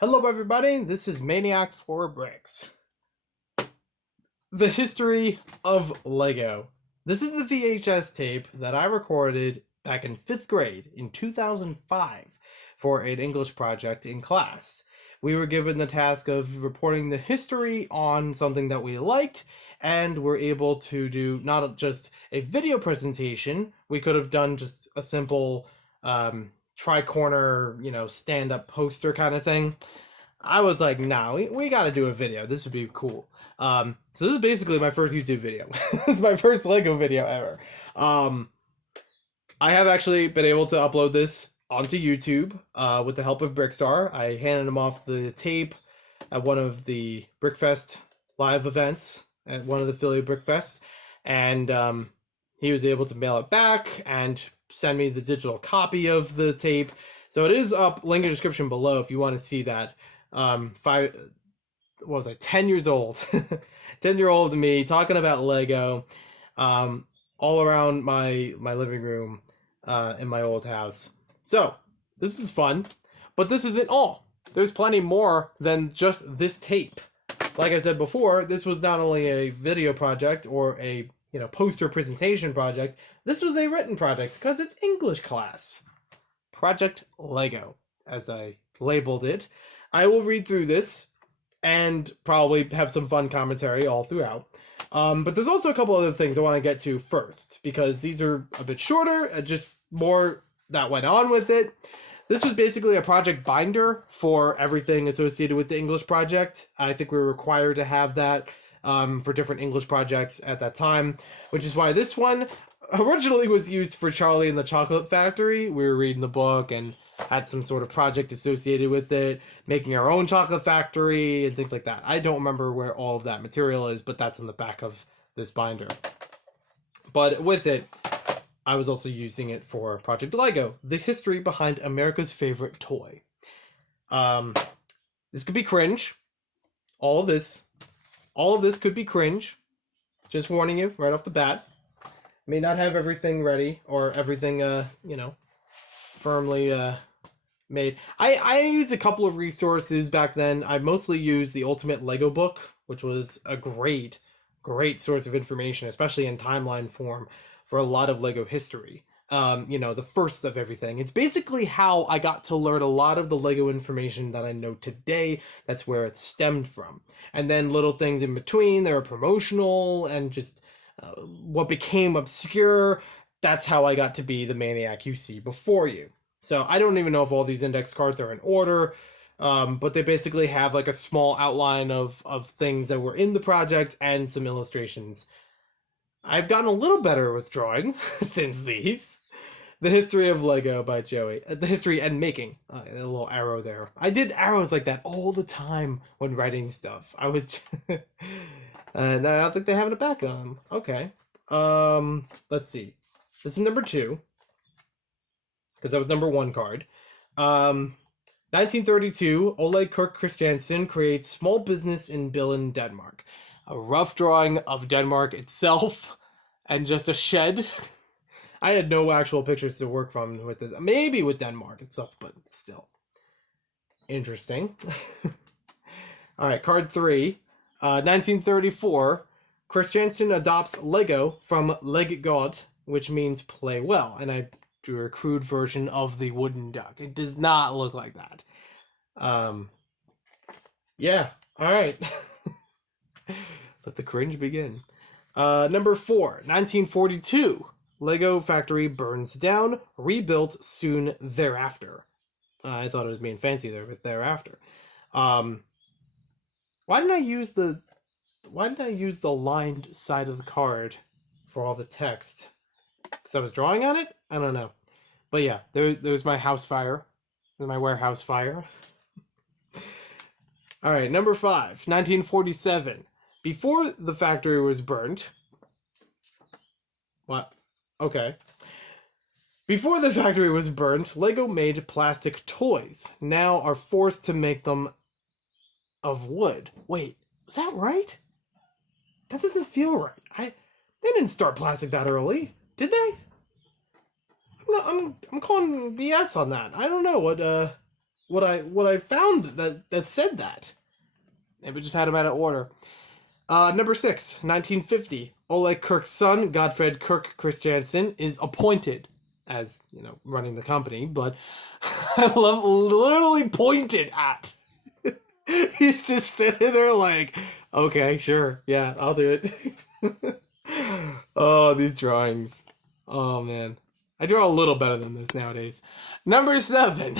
Hello everybody, this is Maniac for Bricks. The history of Lego. This is the VHS tape that I recorded back in 5th grade in 2005 for an English project in class. We were given the task of reporting the history on something that we liked, and we're able to do not just a video presentation, we could have done just a simple tri-corner, stand-up poster kind of thing. I was like, nah, we got to do a video. This would be cool. So this is basically my first YouTube video. This is my first Lego video ever. I have actually been able to upload this onto YouTube with the help of Brickstar. I handed him off the tape at one of the Brickfest live events at one of the Philly Brickfests, and he was able to mail it back and send me the digital copy of the tape. So it is up, link in the description below if you want to see that. 10 years old 10-year-old me talking about Lego all around my living room in my old house. So this is fun, but this isn't all. There's plenty more than just this tape. Like I said before, this was not only a video project or a poster presentation project. This was a written project because it's English class. Project Lego, as I labeled it. I will read through this and probably have some fun commentary all throughout. But there's also a couple other things I want to get to first, because these are a bit shorter, just more that went on with it. This was basically a project binder for everything associated with the English project. I think we were required to have that for different English projects at that time, which is why this one originally was used for Charlie and the Chocolate Factory. We were reading the book and had some sort of project associated with it, making our own chocolate factory and things like that. I don't remember where all of that material is, but that's in the back of this binder. But with it, I was also using it for Project Lego, the history behind America's favorite toy. This could be cringe. All of this could be cringe. Just warning you right off the bat. May not have everything ready or everything, firmly made. I used a couple of resources back then. I mostly used the Ultimate Lego book, which was a great source of information, especially in timeline form for a lot of Lego history. The first of everything. It's basically how I got to learn a lot of the Lego information that I know today. That's where it stemmed from. And then little things in between, they were promotional and just what became obscure. That's how I got to be the maniac you see before you. So I don't even know if all these index cards are in order, but they basically have like a small outline of things that were in the project and some illustrations. I've gotten a little better with drawing since these. The History of Lego by Joey. The History and Making. A little arrow there. I did arrows like that all the time when writing stuff. I would... and I don't think they have it back on them. Okay. Let's see. This is number 2. Because that was number 1 card. 1932, Ole Kirk Christiansen creates small business in Billund, Denmark. A rough drawing of Denmark itself and just a shed. I had no actual pictures to work from with this. Maybe with Denmark itself, but still. Interesting. All right, card 3. 1934, Christiansen adopts Lego from Leg godt, which means play well. And I drew a crude version of the wooden duck. It does not look like that. Yeah, all right. Let the cringe begin. Number 4, 1942. Lego factory burns down, rebuilt soon thereafter. I thought it was being fancy there with thereafter. Why didn't I use the lined side of the card for all the text? Because I was drawing on it? I don't know. But yeah, there's my house fire. There's my warehouse fire. All right, number 5, 1947. Before the factory was burnt... What? Okay. Before the factory was burnt, Lego made plastic toys. Now are forced to make them of wood. Wait, was that right? That doesn't feel right. They didn't start plastic that early, did they? I'm calling BS on that. I don't know what what I found that said that. Maybe just had them out of order. Number 6, 1950. Oleg Kirk's son, Godfred Kirk Christiansen, is appointed as, running the company, but I love literally pointed at. He's just sitting there like, okay, sure, yeah, I'll do it. Oh, these drawings. Oh, man. I draw a little better than this nowadays. Number 7.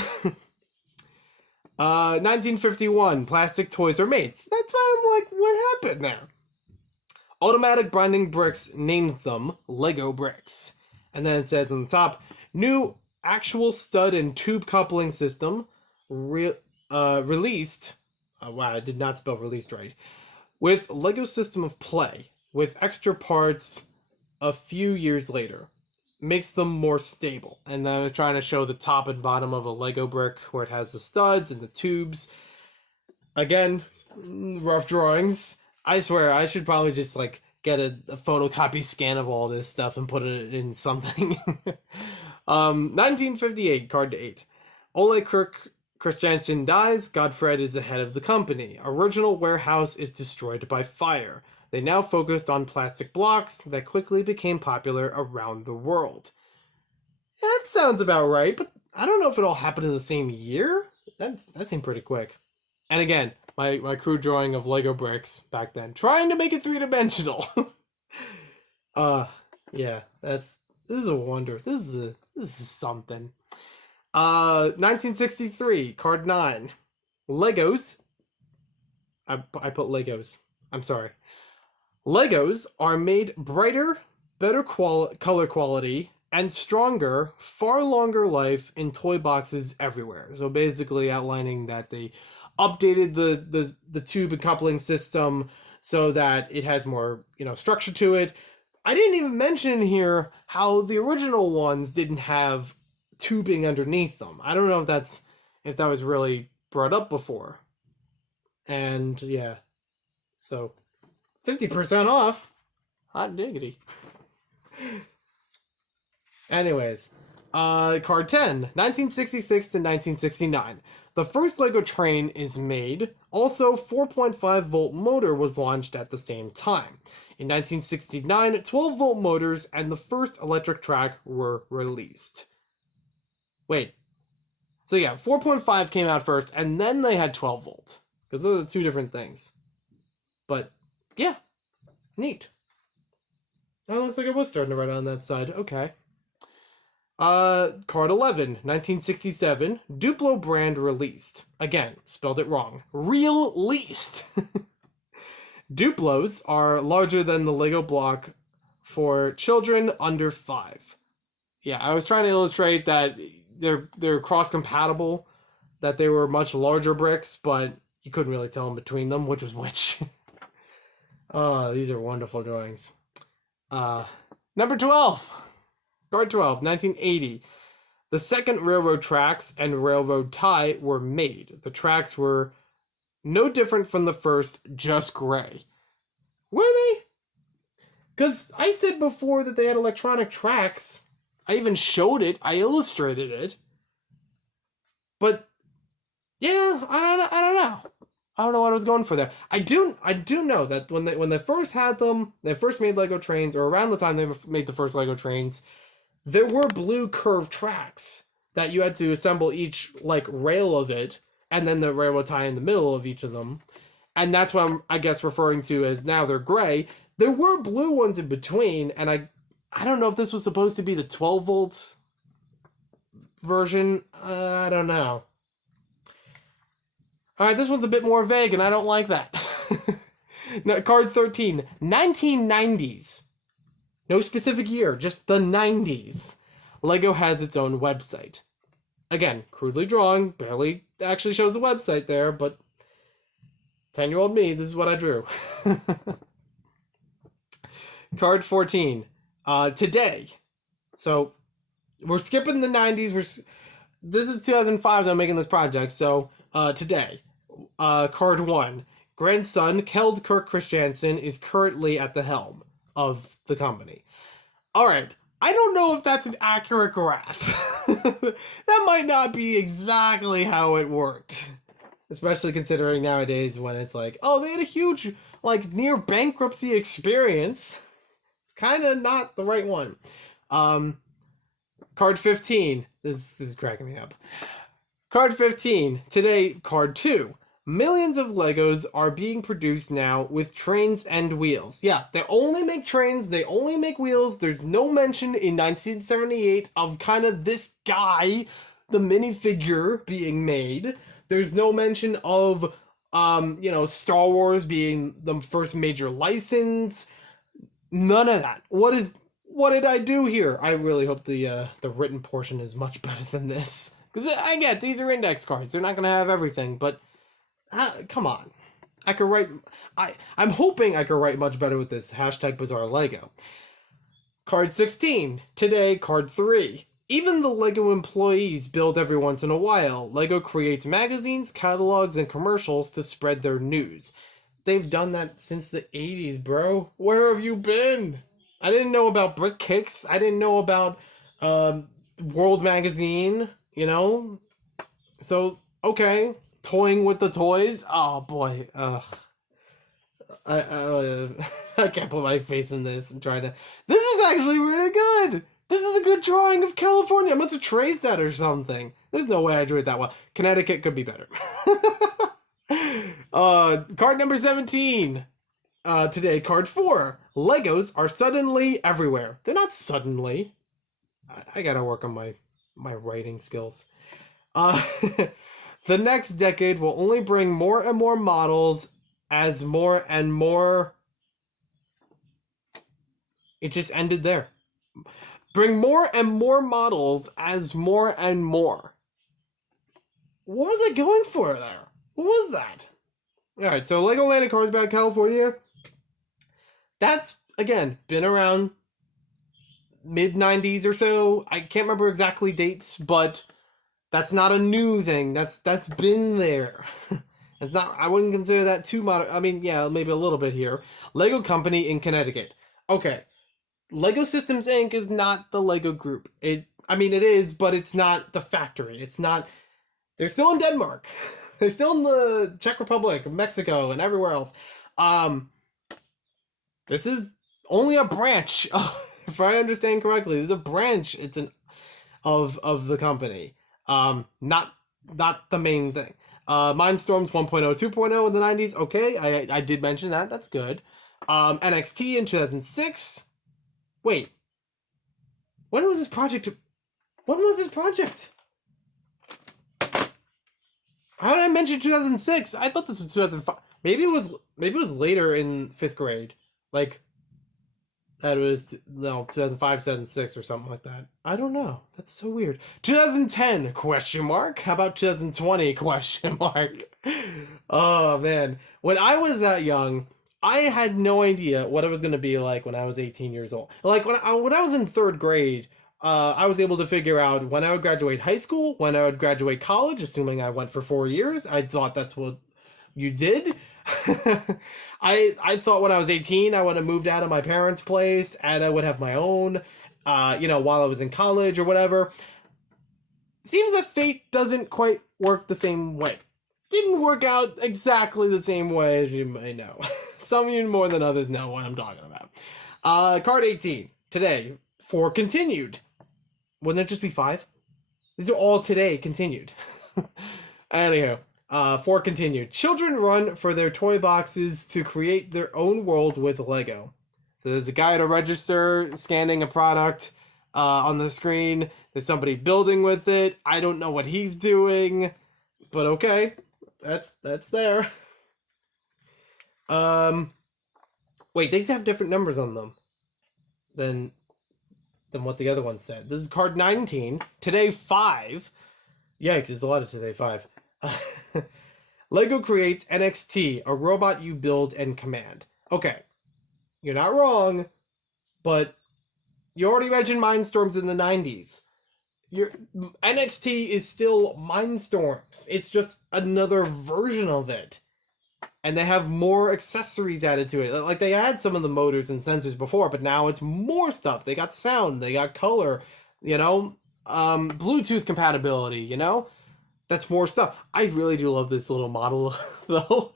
1951, plastic toys are made. That's why I'm like, what happened there? Automatic Binding Bricks names them Lego bricks. And then it says on the top, new actual stud and tube coupling system released. Wow, I did not spell released right. With Lego System of Play, with extra parts a few years later. Makes them more stable. And I was trying to show the top and bottom of a Lego brick where it has the studs and the tubes. Again, rough drawings. I swear, I should probably just get a photocopy scan of all this stuff and put it in something. 1958, card 8. Oleg Kirk Christiansen dies. Godfred is the head of the company. Original warehouse is destroyed by fire. They now focused on plastic blocks that quickly became popular around the world. That sounds about right, but I don't know if it all happened in the same year. That seemed pretty quick. And again, my crude drawing of Lego bricks back then, trying to make it 3-dimensional. Yeah, this is a wonder. This is something. 1963, card 9. Legos. I put Legos. I'm sorry. Legos are made brighter, better color quality, and stronger, far longer life in toy boxes everywhere. So basically outlining that they updated the tube and coupling system so that it has more, structure to it. I didn't even mention here how the original ones didn't have tubing underneath them. I don't know if that was really brought up before. And yeah. So 50% off. Hot diggity. Anyways, card 10, 1966 to 1969. The first Lego train is made. Also, 4.5 volt motor was launched at the same time. In 1969, 12 volt motors and the first electric track were released. Wait. So yeah, 4.5 came out first, and then they had 12 volt. Because those are two different things. But yeah, neat. Oh, looks like it was starting to write on that side. Okay. Card 11, 1967, Duplo brand released. Again, spelled it wrong. Real least. Duplos are larger than the Lego block for children under 5. Yeah, I was trying to illustrate that they're cross-compatible, that they were much larger bricks, but you couldn't really tell them between them, which was which. Oh, these are wonderful drawings. Number 12. Card 12, 1980. The second railroad tracks and railroad tie were made. The tracks were no different from the first, just gray. Were they? Because I said before that they had electronic tracks. I even showed it. I illustrated it. But yeah, I don't know. I don't know what I was going for there. I do know that when they first had them, they first made Lego trains, or around the time they made the first Lego trains, there were blue curved tracks that you had to assemble each rail of it, and then the railroad tie in the middle of each of them. And that's what I'm, I guess, referring to as now they're gray. There were blue ones in between, and I don't know if this was supposed to be the 12 volt version. I don't know. All right, this one's a bit more vague, and I don't like that. Now, card 13, 1990s. No specific year, just the 90s. Lego has its own website. Again, crudely drawn, barely actually shows the website there, but 10-year-old me, this is what I drew. Card 14, today. So, we're skipping the 90s. This is 2005 that I'm making this project, so today. Card 1. Grandson Keld Kirk Christiansen is currently at the helm of the company. Alright, I don't know if that's an accurate graph. That might not be exactly how it worked. Especially considering nowadays when it's like, oh, they had a huge, like, near bankruptcy experience. It's kind of not the right one. Card 15. This is cracking me up. Card 15. Today, card 2. Millions of Legos are being produced now with trains and wheels. Yeah, they only make trains, they only make wheels. There's no mention in 1978 of kind of this guy, the minifigure, being made. There's no mention of, Star Wars being the first major license. None of that. What did I do here? I really hope the written portion is much better than this. Because I get, these are index cards. They're not going to have everything, but come on. I could write... I'm hoping I could write much better with this. Hashtag Bizarre Lego. Card 16. Today, card 3. Even the Lego employees build every once in a while. Lego creates magazines, catalogs, and commercials to spread their news. They've done that since the 80s, bro. Where have you been? I didn't know about Brick Kicks. I didn't know about World Magazine, you know? So, okay. Toying with the toys? Oh, boy. I can't put my face in this and try to... This is actually really good! This is a good drawing of California. I must have traced that or something. There's no way I drew it that well. Connecticut could be better. Card number 17. Today, card 4. Legos are suddenly everywhere. They're not suddenly. I gotta work on my writing skills. The next decade will only bring more and more models as more and more... It just ended there. Bring more and more models as more and more. What was I going for there? What was that? Alright, so Legoland in Carlsbad, California. That's, again, been around mid-90s or so. I can't remember exactly dates, but that's not a new thing. That's been there. It's not, I wouldn't consider that too modern. I mean, yeah, maybe a little bit here. Lego Company in Connecticut. Okay. Lego Systems Inc. is not the Lego Group. It is, but it's not the factory. It's not... They're still in Denmark. They're still in the Czech Republic, Mexico, and everywhere else. This is only a branch, if I understand correctly. This is a branch. It's of the company. Not the main thing. Mindstorms 1.0, 2.0 in the 90s. Okay, I did mention that. That's good. NXT in 2006. Wait. When was this project? How did I mention 2006? I thought this was 2005. Maybe it was later in 5th grade. Like, that was, 2005, 2006 or something like that. I don't know. That's so weird. 2010, question mark? How about 2020, question mark? Oh, man. When I was that young, I had no idea what it was going to be like when I was 18 years old. Like, when I was in 3rd grade, I was able to figure out when I would graduate high school, when I would graduate college, assuming I went for 4 years. I thought that's what you did. I thought when I was 18, I would have moved out of my parents' place and I would have my own, while I was in college or whatever. Seems that fate doesn't quite work the same way. Didn't work out exactly the same way, as you may know. Some of you more than others know what I'm talking about. Card 18. Today, 4 continued. Wouldn't it just be 5? These are all today continued. Anyhow, 4 continued. Children run for their toy boxes to create their own world with Lego. So there's a guy at a register scanning a product on the screen. There's somebody building with it. I don't know what he's doing, but okay. That's there. Wait, these have different numbers on them than what the other one said. This is card 19. Today 5. Yikes, there's a lot of today 5. Lego creates NXT, a robot you build and command. Okay, you're not wrong, but you already mentioned Mindstorms in the 90s. Your NXT is still Mindstorms. It's just another version of it. and they have more accessories added to it. Like they had some of the motors and sensors before, but now it's more stuff. They got sound, they got color, Bluetooth compatibility, That's more stuff. I really do love this little model, though.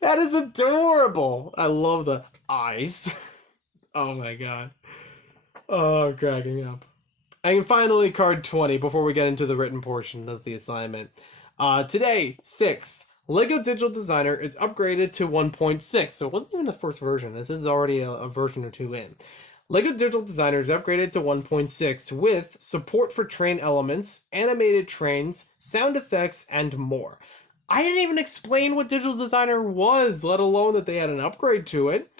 That is adorable. I love the eyes. Oh my god. Oh, I'm cracking up. And finally, card 20, before we get into the written portion of the assignment. Today, 6. LEGO Digital Designer is upgraded to 1.6. So it wasn't even the first version. This is already a version or two in. LEGO Digital Designer is upgraded to 1.6 with support for train elements, animated trains, sound effects, and more. I didn't even explain what Digital Designer was, let alone that they had an upgrade to it.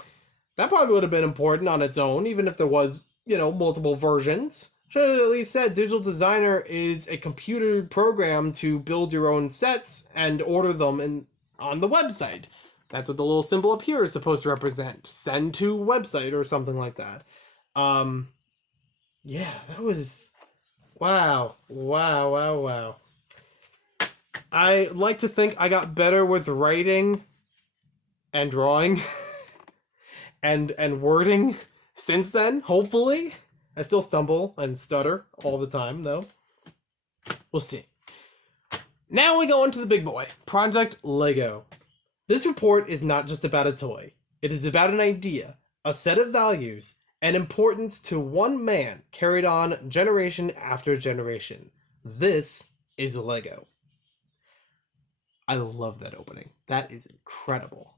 That probably would have been important on its own, even if there was, multiple versions. Should have at least said Digital Designer is a computer program to build your own sets and order them on the website. That's what the little symbol up here is supposed to represent. Send to website or something like that. Yeah, that was... Wow. I like to think I got better with writing and drawing and wording since then, hopefully. I still stumble and stutter all the time, though. We'll see. Now we go into the big boy, Project Lego. This report is not just about a toy. It is about an idea, a set of values, and importance to one man carried on generation after generation. This is Lego. I love that opening. That is incredible.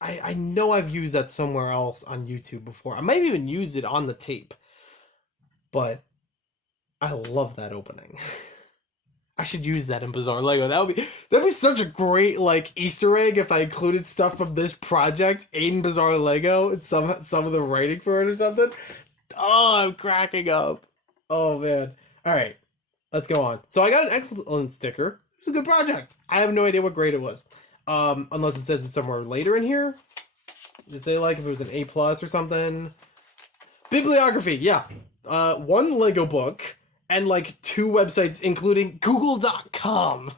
I know I've used that somewhere else on YouTube before. I might even use it on the tape. But I love that opening. I should use that in Bizarre Lego. That'd be such a great Easter egg if I included stuff from this project in Bizarre Lego and some of the writing for it or something. Oh, I'm cracking up. Oh man. Alright. Let's go on. So I got an excellent sticker. It's a good project. I have no idea what grade it was. Unless it says it somewhere later in here. Did it say if it was an A+ or something? Bibliography, yeah. 1 Lego book and 2 websites, including Google.com.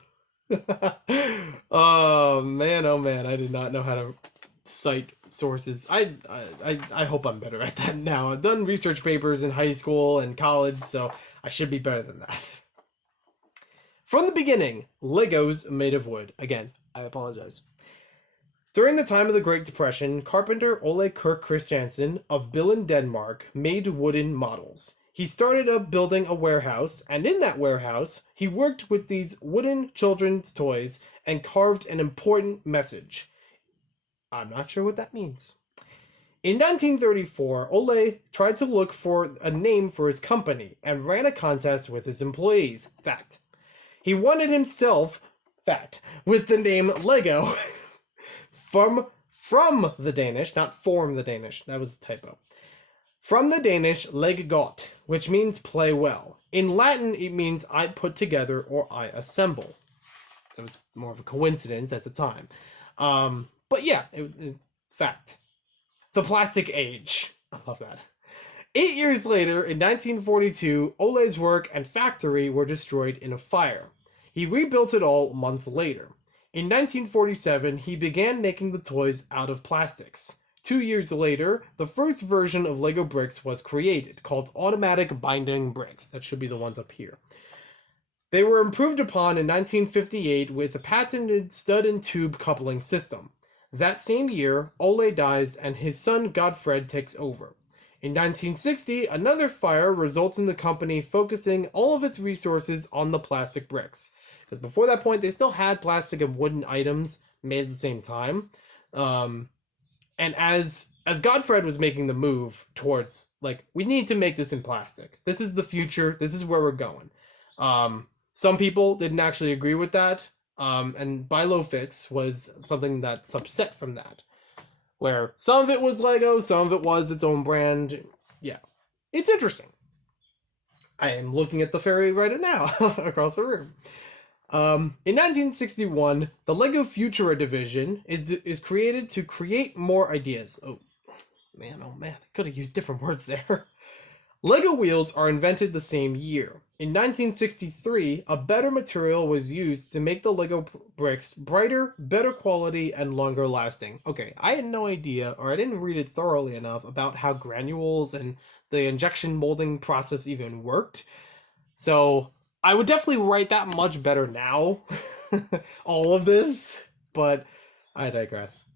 Oh man, I did not know how to cite sources. I hope I'm better at that now. I've done research papers in high school and college, so I should be better than that. From the beginning, Legos made of wood. Again, I apologize. During the time of the Great Depression, carpenter Ole Kirk Christiansen of Billund, Denmark, made wooden models. He started up building a warehouse, and in that warehouse, he worked with these wooden children's toys and carved an important message. I'm not sure what that means. In 1934, Ole tried to look for a name for his company and ran a contest with his employees. Fact. He wanted himself, fact, with the name Lego. From the Danish, not form the Danish, that was a typo. From the Danish, leg godt, which means play well. In Latin, it means I put together or I assemble. It was more of a coincidence at the time. But yeah, fact. The Plastic Age. I love that. 8 years later, in 1942, Ole's work and factory were destroyed in a fire. He rebuilt it all months later. In 1947, he began making the toys out of plastics. 2 years later, the first version of Lego bricks was created, called automatic binding bricks. That should be the ones up here. They were improved upon in 1958 with a patented stud and tube coupling system. That same year, Ole dies and his son Godfred takes over. In 1960, another fire results in the company focusing all of its resources on the plastic bricks. Because before that point, they still had plastic and wooden items made at the same time. And as Godfred was making the move towards, we need to make this in plastic. This is the future. This is where we're going. Some people didn't actually agree with that. And Buy Low Fix was something that's upset from that. Where some of it was Lego, some of it was its own brand. Yeah. It's interesting. I am looking at the fairy right now across the room. In 1961, the Lego Futura division is created to create more ideas. Oh man, I could have used different words there. Lego wheels are invented the same year. In 1963, a better material was used to make the Lego bricks brighter, better quality, and longer lasting. Okay, I had no idea, or I didn't read it thoroughly enough about how granules and the injection molding process even worked. So I would definitely write that much better now, all of this, but I digress.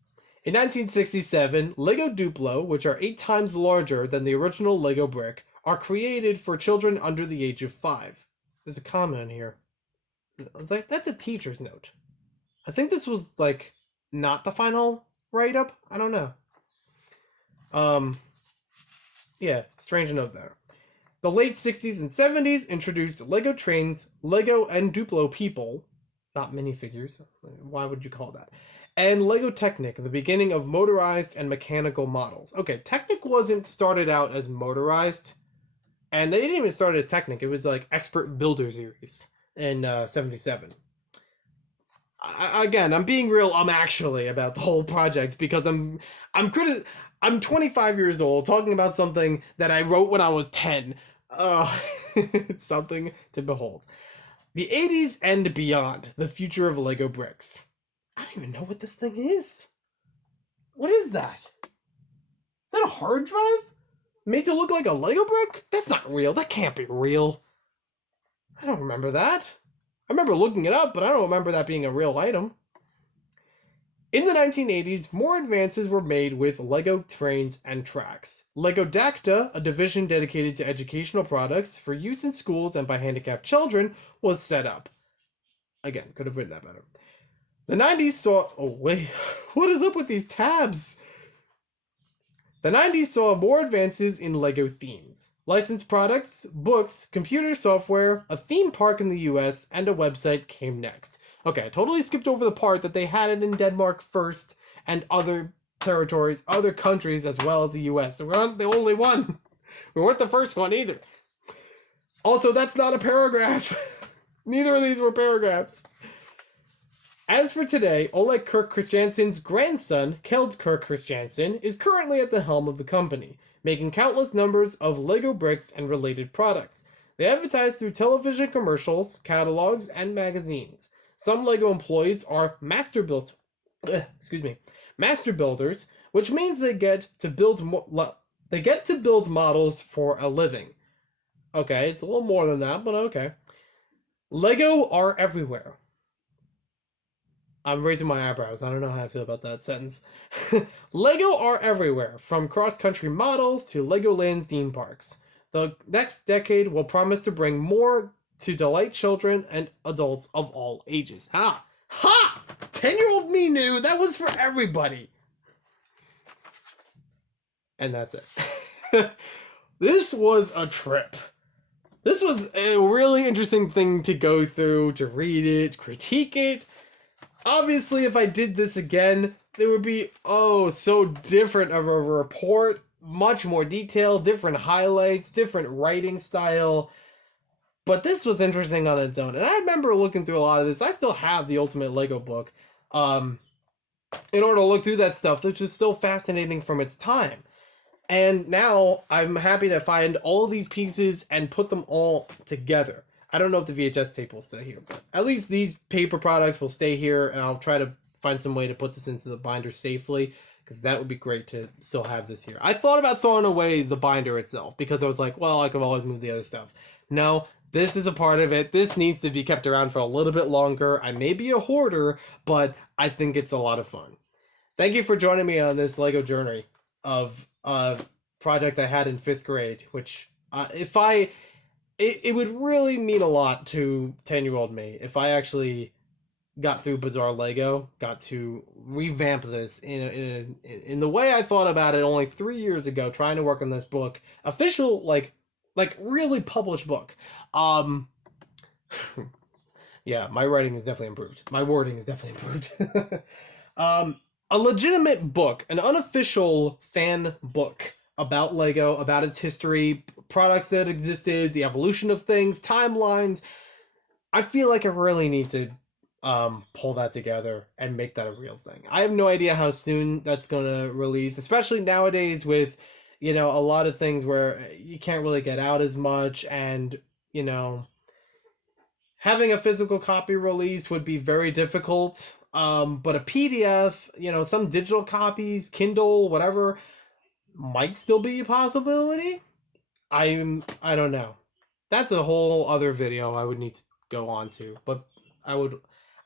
In 1967, Lego Duplo, which are 8 times larger than the original Lego brick, are created for children under the age of 5. There's a comment here. It's like, that's a teacher's note. I think this was like not the final write up. I don't know. Um, yeah, strange note there. The late 60s and 70s introduced Lego trains, Lego and Duplo people, not minifigures. Why would you call that? And Lego Technic, the beginning of motorized and mechanical models. Okay, Technic wasn't started out as motorized, and they didn't even start as Technic. It was like Expert Builder Series in 77. Again, I'm being real actually about the whole project because I'm 25 years old talking about something that I wrote when I was 10. It's something to behold. The 80s and beyond, the future of Lego bricks. I don't even know what this thing is. What is that? Is that a hard drive? Made to look like a Lego brick? That's not real. That can't be real. I don't remember that. I remember looking it up, but I don't remember that being a real item. In the 1980s, more advances were made with Lego trains and tracks. Lego Dacta, a division dedicated to educational products for use in schools and by handicapped children, was set up. Again, could have written that better. The 90s saw... Oh, wait. What is up with these tabs? The 90s saw more advances in Lego themes. Licensed products, books, computer software, a theme park in the US, and a website came next. Okay, I totally skipped over the part that they had it in Denmark first, and other territories, other countries, as well as the US. So we aren't the only one. We weren't the first one either. Also, that's not a paragraph. Neither of these were paragraphs. As for today, Oleg Kirk Christiansen's grandson, Kjeld Kirk Christiansen, is currently at the helm of the company, making countless numbers of Lego bricks and related products. They advertise through television commercials, catalogs, and magazines. Some Lego employees are master builders, which means they get to build models for a living. Okay, it's a little more than that, but okay. Lego are everywhere. I'm raising my eyebrows. I don't know how I feel about that sentence. Lego are everywhere, from cross-country models to Legoland theme parks. The next decade will promise to bring more to delight children and adults of all ages. Ha! Ha! 10-year-old me knew that was for everybody. And that's it. This was a trip. This was a really interesting thing to go through, to read it, critique it. Obviously, if I did this again, it would be, so different of a report, much more detailed, different highlights, different writing style. But this was interesting on its own. And I remember looking through a lot of this. I still have the Ultimate Lego book. In order to look through that stuff, which is still fascinating from its time. And now I'm happy to find all of these pieces and put them all together. I don't know if the VHS tape will stay here, but at least these paper products will stay here, and I'll try to find some way to put this into the binder safely, because that would be great to still have this here. I thought about throwing away the binder itself, because I was like, well, I could always move the other stuff. No, this is a part of it. This needs to be kept around for a little bit longer. I may be a hoarder, but I think it's a lot of fun. Thank you for joining me on this Lego journey of a project I had in 5th grade, which it would really mean a lot to 10-year-old me if I actually got through Bizarre Lego, got to revamp this in the way I thought about it only 3 years ago, trying to work on this book, official, like really published book. Yeah, my writing is definitely improved. My wording is definitely improved. A legitimate book, an unofficial fan book about Lego, about its history, products that existed, the evolution of things, timelines. I feel like I really need to pull that together and make that a real thing. I have no idea how soon that's going to release, especially nowadays with, a lot of things where you can't really get out as much, and you know, having a physical copy release would be very difficult. But a PDF, some digital copies, Kindle, whatever, might still be a possibility. I don't know. That's a whole other video I would need to go on to. But I would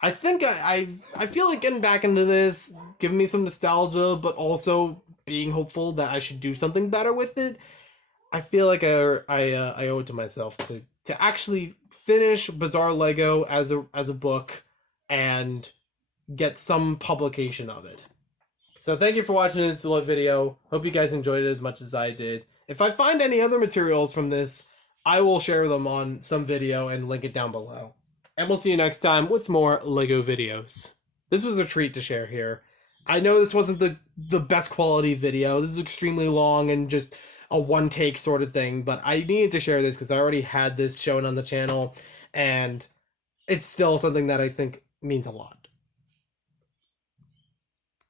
I think I feel like getting back into this, giving me some nostalgia, but also being hopeful that I should do something better with it. I feel like I owe it to myself to actually finish Bizarre Lego as a book and get some publication of it. So thank you for watching this video. Hope you guys enjoyed it as much as I did. If I find any other materials from this, I will share them on some video and link it down below. And we'll see you next time with more Lego videos. This was a treat to share here. I know this wasn't the best quality video. This is extremely long and just a one take sort of thing, but I needed to share this because I already had this shown on the channel, and it's still something that I think means a lot.